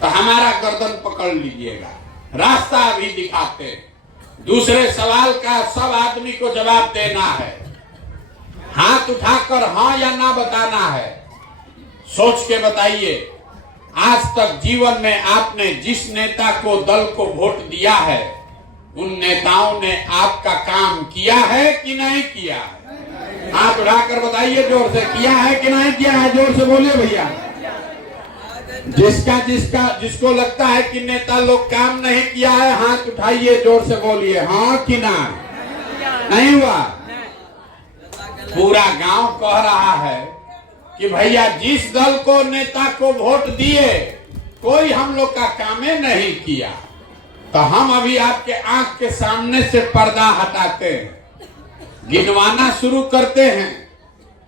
तो हमारा गर्दन पकड़ लीजिएगा, रास्ता भी दिखाते हैं। दूसरे सवाल का सब आदमी को जवाब देना है, हाथ उठाकर हाँ या ना बताना है। सोच के बताइए, आज तक जीवन में आपने जिस नेता को, दल को वोट दिया है, उन नेताओं ने आपका काम किया है कि नहीं किया है? हाथ उठाकर बताइए जोर से, किया है कि नहीं किया है? जोर से बोलिए भैया। जिसको लगता है कि नेता लोग काम नहीं किया है, हाथ उठाइए, जोर से बोलिए हाँ कि ना। नहीं हुआ? पूरा गांव कह रहा है कि भैया जिस दल को, नेता को वोट दिए, कोई हम लोग का कामे नहीं किया। तो हम अभी आपके आंख के सामने से पर्दा हटाते हैं, गिनवाना शुरू करते हैं।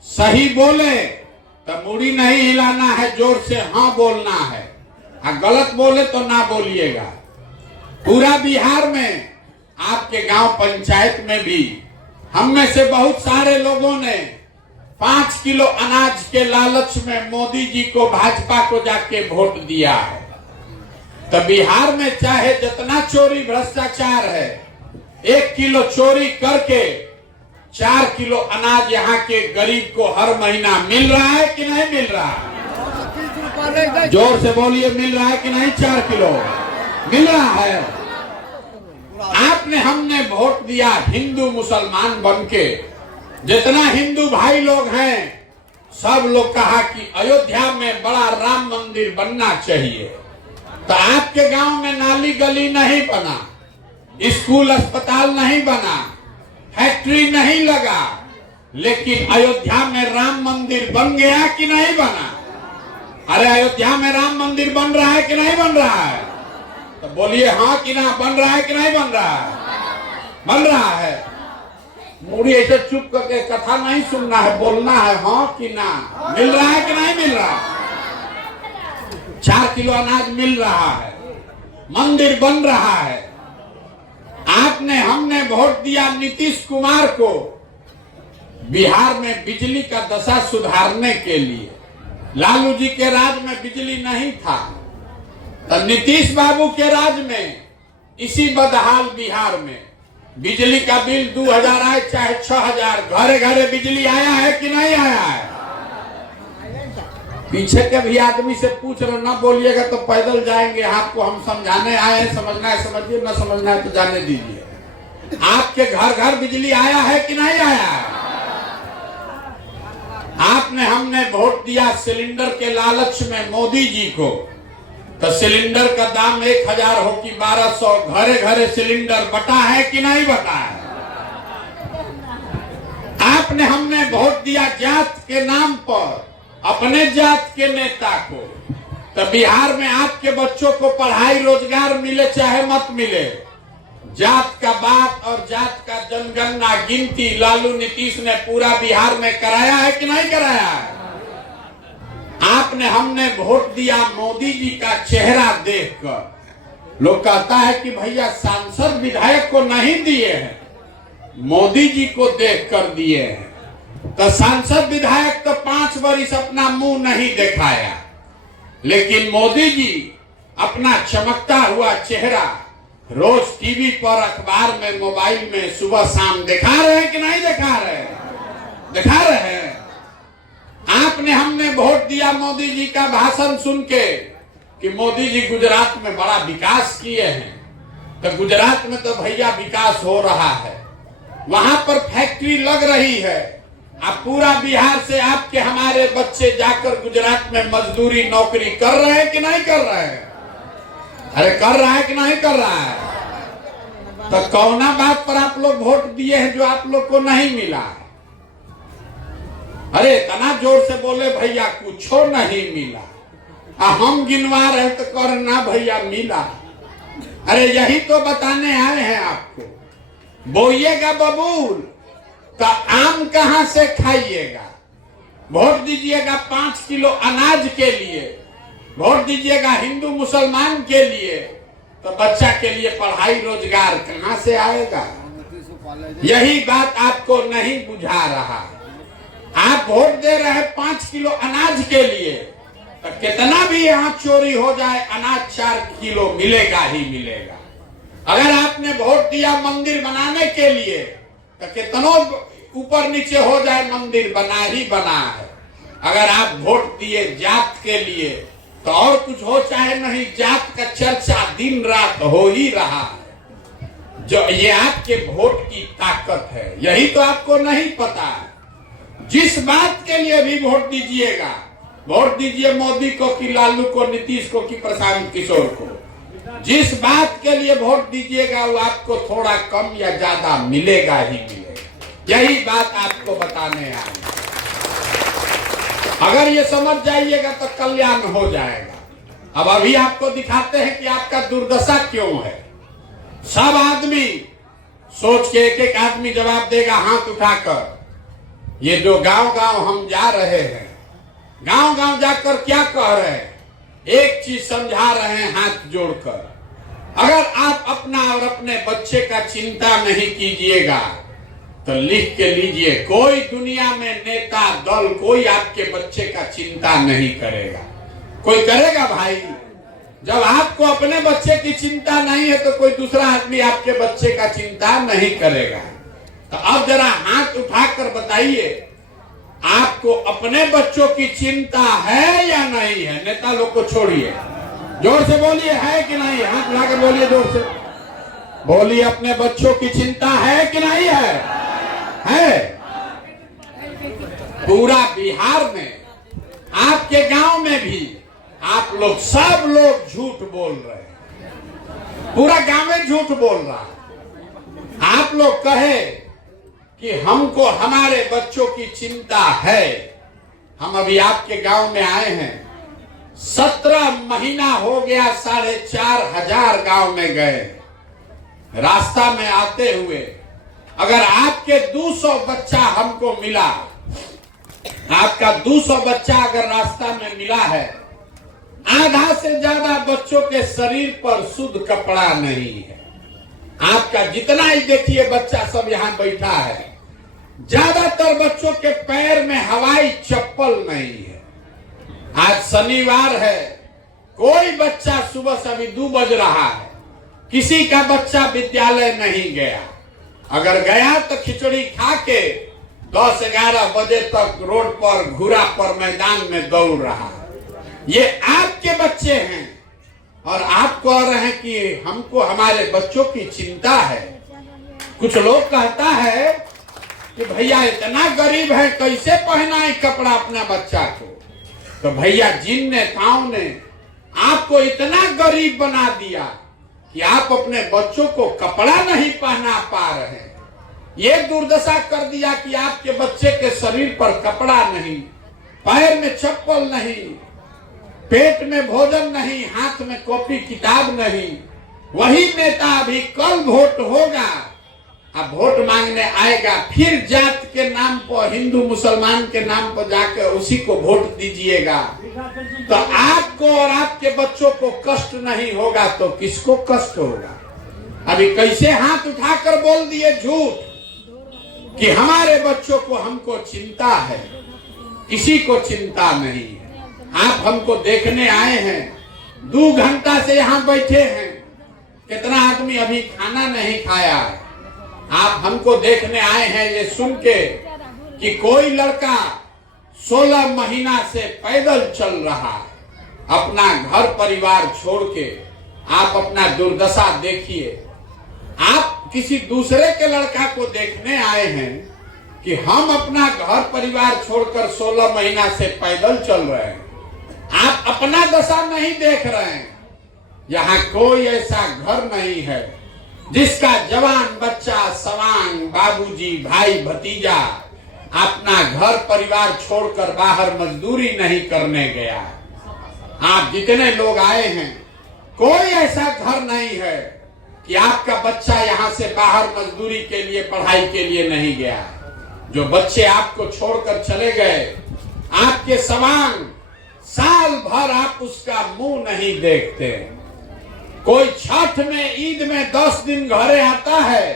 सही बोले तो मुड़ी नहीं हिलाना है, जोर से हाँ बोलना है, और गलत बोले तो ना बोलिएगा। पूरा बिहार में, आपके गांव पंचायत में भी हम में से बहुत सारे लोगों ने 5 किलो अनाज के लालच में मोदी जी को, भाजपा को जाके वोट दिया है। तो बिहार में चाहे जितना चोरी भ्रष्टाचार है, 1 किलो चोरी करके 4 किलो अनाज यहाँ के गरीब को हर महीना मिल रहा है कि नहीं मिल रहा है? जोर से बोलिए, मिल रहा है कि नहीं? 4 किलो मिल रहा है। आपने, हमने वोट दिया हिंदू मुसलमान बनके। जितना हिंदू भाई लोग हैं, सब लोग कहा कि अयोध्या में बड़ा राम मंदिर बनना चाहिए। तो आपके गांव में नाली गली नहीं बना, स्कूल अस्पताल नहीं बना, फैक्ट्री नहीं लगा, लेकिन अयोध्या में राम मंदिर बन गया कि नहीं बना? अरे अयोध्या में राम मंदिर बन रहा है कि नहीं बन रहा है? तो बोलिए हाँ कि ना, बन रहा है कि नहीं बन रहा है? बन रहा है। मुड़ी ऐसे चुप करके कथा नहीं सुनना है, बोलना है हाँ कि ना। मिल रहा है कि नहीं मिल रहा है? 4 किलो अनाज मिल रहा है, मंदिर बन रहा है। आपने, हमने वोट दिया नीतीश कुमार को बिहार में बिजली का दशा सुधारने के लिए। लालू जी के राज में बिजली नहीं था, तो नीतीश बाबू के राज में इसी बदहाल बिहार में बिजली का बिल 2000 आए चाहे 6000, घरे घरे बिजली आया है कि नहीं आया है? पीछे के भी आदमी से पूछ रहे, ना बोलिएगा तो पैदल जाएंगे। आपको हम समझाने आए हैं, समझना है समझिए, ना समझना है तो जाने दीजिए। आपके घर घर बिजली आया है कि नहीं आया है? आपने, हमने वोट दिया सिलेंडर के लालच में मोदी जी को, तो सिलेंडर का दाम 1000 हो कि 1200, घरे घरे सिलेंडर बटा है कि नहीं बटा है? आपने, हमने वोट दिया जात के नाम पर अपने जात के नेता को, तो बिहार में आपके बच्चों को पढ़ाई रोजगार मिले चाहे मत मिले, जात का बात और जात का जनगणना गिनती लालू नीतीश ने पूरा बिहार में कराया है कि नहीं कराया है? आपने, हमने वोट दिया मोदी जी का चेहरा देखकर। लोग कहता है कि भैया सांसद विधायक को नहीं दिए हैं, मोदी जी को देखकर दिए हैं। तो सांसद विधायक तो 5 वर्ष अपना मुंह नहीं दिखाया, लेकिन मोदी जी अपना चमकता हुआ चेहरा रोज टीवी पर, अखबार में, मोबाइल में सुबह शाम दिखा रहे हैं कि नहीं दिखा रहे हैं? दिखा रहे हैं। आपने, हमने वोट दिया मोदी जी का भाषण सुन के कि मोदी जी गुजरात में बड़ा विकास किए हैं। तो गुजरात में तो भैया विकास हो रहा है, वहां पर फैक्ट्री लग रही है। अब पूरा बिहार से आपके, हमारे बच्चे जाकर गुजरात में मजदूरी नौकरी कर रहे हैं कि नहीं कर रहे हैं? अरे कर रहा है कि नहीं कर रहा है? तो कौना बात पर आप लोग वोट दिए हैं जो आप लोग को नहीं मिला? अरे इतना जोर से बोले भैया, कुछ नहीं मिला। हम गिनवा रहे तो करना भैया मिला। अरे यही तो बताने आए हैं आपको। बोइएगा बबूल तो आम कहां से खाइएगा? वोट दीजिएगा 5 किलो अनाज के लिए, वोट दीजिएगा हिंदू मुसलमान के लिए, तो बच्चा के लिए पढ़ाई रोजगार कहां से आएगा? यही बात आपको नहीं बुझा रहा। आप वोट दे रहे हैं 5 किलो अनाज के लिए, तो कितना भी यहाँ चोरी हो जाए, अनाज 4 किलो मिलेगा ही मिलेगा। अगर आपने वोट दिया मंदिर बनाने के लिए, तो कितनों ऊपर नीचे हो जाए, मंदिर बना ही बना है। अगर आप वोट दिए जात के लिए, तो और कुछ हो चाहे नहीं, जात का चर्चा दिन रात हो ही रहा है। जो ये आपके वोट की ताकत है, यही तो आपको नहीं पता है। जिस बात के लिए भी वोट दीजिएगा, वोट दीजिए मोदी को कि लालू को, नीतीश को कि प्रशांत किशोर को, जिस बात के लिए वोट दीजिएगा वो आपको थोड़ा कम या ज्यादा मिलेगा ही मिलेगा। यही बात आपको बताने आए। अगर ये समझ जाइएगा तो कल्याण हो जाएगा। अब अभी आपको दिखाते हैं कि आपका दुर्दशा क्यों है। सब आदमी सोच के, एक आदमी जवाब देगा हाथ उठाकर। ये जो गांव गांव हम जा रहे हैं, गांव गांव जाकर क्या कह रहे हैं, एक चीज समझा रहे हैं हाथ जोड़कर। अगर आप अपना और अपने बच्चे का चिंता नहीं कीजिएगा तो लिख के लीजिए, कोई दुनिया में नेता दल कोई आपके बच्चे का चिंता नहीं करेगा। कोई करेगा भाई? जब आपको अपने बच्चे की चिंता नहीं है तो कोई दूसरा आदमी आपके बच्चे का चिंता नहीं करेगा। तो अब जरा हाथ उठाकर बताइए, आपको अपने बच्चों की चिंता है या नहीं है? नेता लोग को छोड़िए, जोर से बोलिए, है कि नहीं? हाथ उठाकर बोलिए, जोर से बोलिए, अपने बच्चों की चिंता है कि नहीं है? है। पूरा बिहार में, आपके गांव में भी आप लोग, सब लोग झूठ बोल रहे हैं। पूरा गांव में झूठ बोल रहा है। आप लोग कहे कि हमको हमारे बच्चों की चिंता है। हम अभी आपके गांव में आए हैं, 17 महीना हो गया, 4,500 गांव में गए। रास्ता में आते हुए अगर आपके 200 बच्चा हमको मिला, आपका 200 बच्चा अगर रास्ता में मिला है, आधा से ज्यादा बच्चों के शरीर पर शुद्ध कपड़ा नहीं है। आपका जितना ही देखिए बच्चा सब यहाँ बैठा है, ज्यादातर बच्चों के पैर में हवाई चप्पल नहीं है। आज शनिवार है, कोई बच्चा सुबह से, अभी 2 बज रहा है, किसी का बच्चा विद्यालय नहीं गया। अगर गया तो खिचड़ी खा के 10-11 बजे तक रोड पर, घुरा पर, मैदान में दौड़ रहा है। ये आपके बच्चे हैं और आप कह रहे हैं कि हमको हमारे बच्चों की चिंता है। कुछ लोग कहता है कि भैया इतना गरीब है, कैसे पहनाए कपड़ा अपना बच्चा को। तो भैया, जिन नेताओं ने आपको इतना गरीब बना दिया कि आप अपने बच्चों को कपड़ा नहीं पहना पा रहे, ये दुर्दशा कर दिया कि आपके बच्चे के शरीर पर कपड़ा नहीं, पैर में चप्पल नहीं, पेट में भोजन नहीं, हाथ में कॉपी किताब नहीं। वही नेता अभी कल वोट होगा, अब वोट मांगने आएगा, फिर जात के नाम पर, हिंदू मुसलमान के नाम पर जाकर उसी को वोट दीजिएगा। तो आपको और आपके बच्चों को कष्ट नहीं होगा तो किसको कष्ट होगा? अभी कैसे हाथ उठाकर बोल दिए झूठ कि हमारे बच्चों को, हमको चिंता है। किसी को चिंता नहीं है। आप हमको देखने आए हैं, 2 घंटा से यहाँ बैठे हैं, कितना आदमी अभी खाना नहीं खाया है। आप हमको देखने आए हैं ये सुन के कि कोई लड़का 16 महीना से पैदल चल रहा है, अपना घर परिवार छोड़ के। आप अपना दुर्दशा देखिए। आप किसी दूसरे के लड़का को देखने आए हैं कि हम अपना घर परिवार छोड़कर 16 महीना से पैदल चल रहे हैं। आप अपना दशा नहीं देख रहे हैं। यहाँ कोई ऐसा घर नहीं है जिसका जवान बच्चा, सवांग, बाबूजी, भाई, भतीजा अपना घर परिवार छोड़कर बाहर मजदूरी नहीं करने गया। आप जितने लोग आए हैं, कोई ऐसा घर नहीं है कि आपका बच्चा यहाँ से बाहर मजदूरी के लिए, पढ़ाई के लिए नहीं गया। जो बच्चे आपको छोड़कर चले गए, आपके सवांग, साल भर आप उसका मुंह नहीं देखते। कोई छठ में, ईद में 10 दिन घरे आता है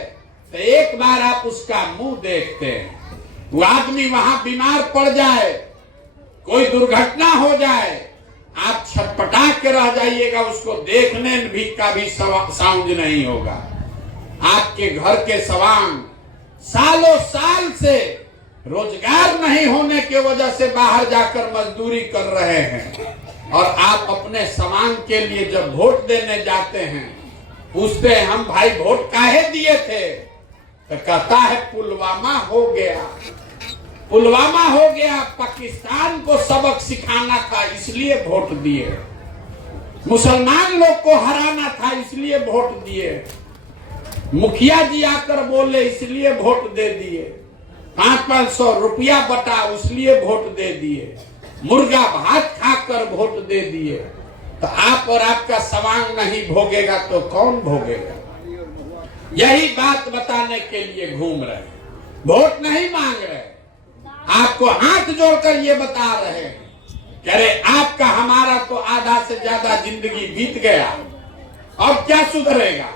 तो एक बार आप उसका मुंह देखते हैं। वो आदमी वहां बीमार पड़ जाए, कोई दुर्घटना हो जाए, आप छटपटा के रह जाइएगा, उसको देखने भी का भी साउंड नहीं होगा। आपके घर के सवांग सालों साल से रोजगार नहीं होने की वजह से बाहर जाकर मजदूरी कर रहे हैं, और आप अपने सवांग के लिए जब वोट देने जाते हैं, पूछते हैं हम भाई वोट काहे दिए थे, तो कहता है पुलवामा हो गया, पुलवामा हो गया, पाकिस्तान को सबक सिखाना था इसलिए वोट दिए, मुसलमान लोग को हराना था इसलिए वोट दिए, मुखिया जी आकर बोले इसलिए वोट दे दिए, 500 रुपया बटा इसलिए वोट दे दिए, मुर्गा भात खाकर वोट दे दिए। तो आप और आपका सवांग नहीं भोगेगा तो कौन भोगेगा? यही बात बताने के लिए घूम रहे, वोट नहीं मांग रहे, आपको हाथ जोड़कर ये बता रहे हैं कि अरे आपका हमारा तो आधा से ज्यादा जिंदगी बीत गया, अब क्या सुधरेगा?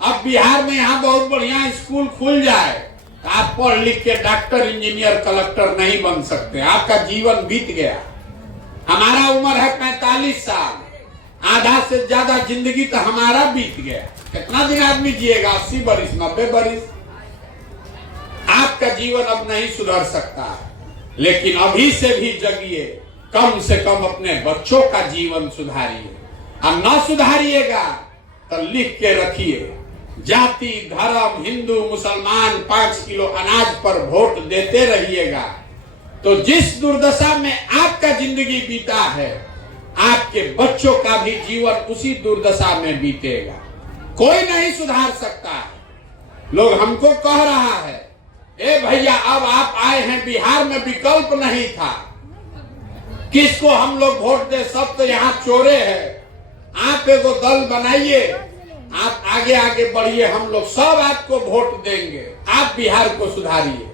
अब बिहार में यहाँ बहुत बढ़िया स्कूल खुल जाए, आप पढ़ लिख के डॉक्टर इंजीनियर कलेक्टर नहीं बन सकते, आपका जीवन बीत गया। हमारा उम्र है 45 साल, आधा से ज्यादा जिंदगी तो हमारा बीत गया। कितना दिन आदमी जिएगा? 80 बरिस, 90 बरिस। आपका जीवन अब नहीं सुधर सकता, लेकिन अभी से भी जगिए, कम से कम अपने बच्चों का जीवन सुधारिए। अब न सुधारिएगा तो लिख के रखिए, जाति धर्म हिंदू मुसलमान 5 किलो अनाज पर वोट देते रहिएगा तो जिस दुर्दशा में आपका जिंदगी बीता है, आपके बच्चों का भी जीवन उसी दुर्दशा में बीतेगा। कोई नहीं सुधार सकता। लोग हमको कह रहा है, ए भैया अब आप आए हैं बिहार में विकल्प नहीं था, किसको हम लोग वोट दे, सब तो यहाँ चोरे हैं, आप एगो दल बनाइए, आप आगे आगे बढ़िए, हम लोग सब आपको वोट देंगे, आप बिहार को सुधारिए।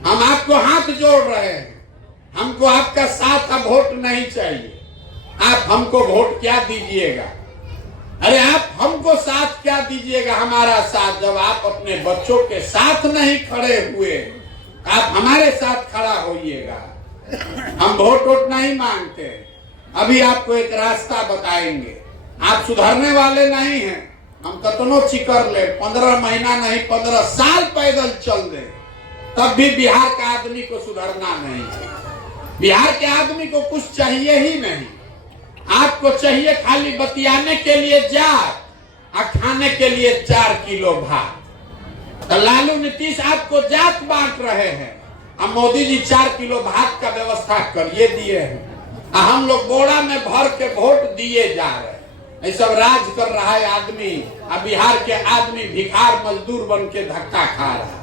हम आपको हाथ जोड़ रहे हैं, हमको आपका साथ अब वोट नहीं चाहिए। आप हमको वोट क्या दीजिएगा? अरे आप हमको साथ क्या दीजिएगा? हमारा साथ, जब आप अपने बच्चों के साथ नहीं खड़े हुए, आप हमारे साथ खड़ा होइएगा। हम वोट नहीं मांगते। अभी आपको एक रास्ता बताएंगे, आप सुधरने वाले नहीं हैं, हम कतनो चिकर ले, 15 महीना नहीं 15 साल पैदल चल दे, तब भी बिहार का आदमी को सुधरना नहीं है। बिहार के आदमी को कुछ चाहिए ही नहीं, आपको चाहिए खाली बतियाने के लिए जात और खाने के लिए 4 किलो भात। तो लालू नीतीश आपको जात बांट रहे हैं, अब मोदी जी 4 किलो भात का व्यवस्था करिए दिए हैं, हम लोग बोरा में भर के वोट दिए जा रहे हैं। ये सब राज कर रहा है आदमी, अब बिहार के आदमी भिखार मजदूर बन के धक्का खा रहा है।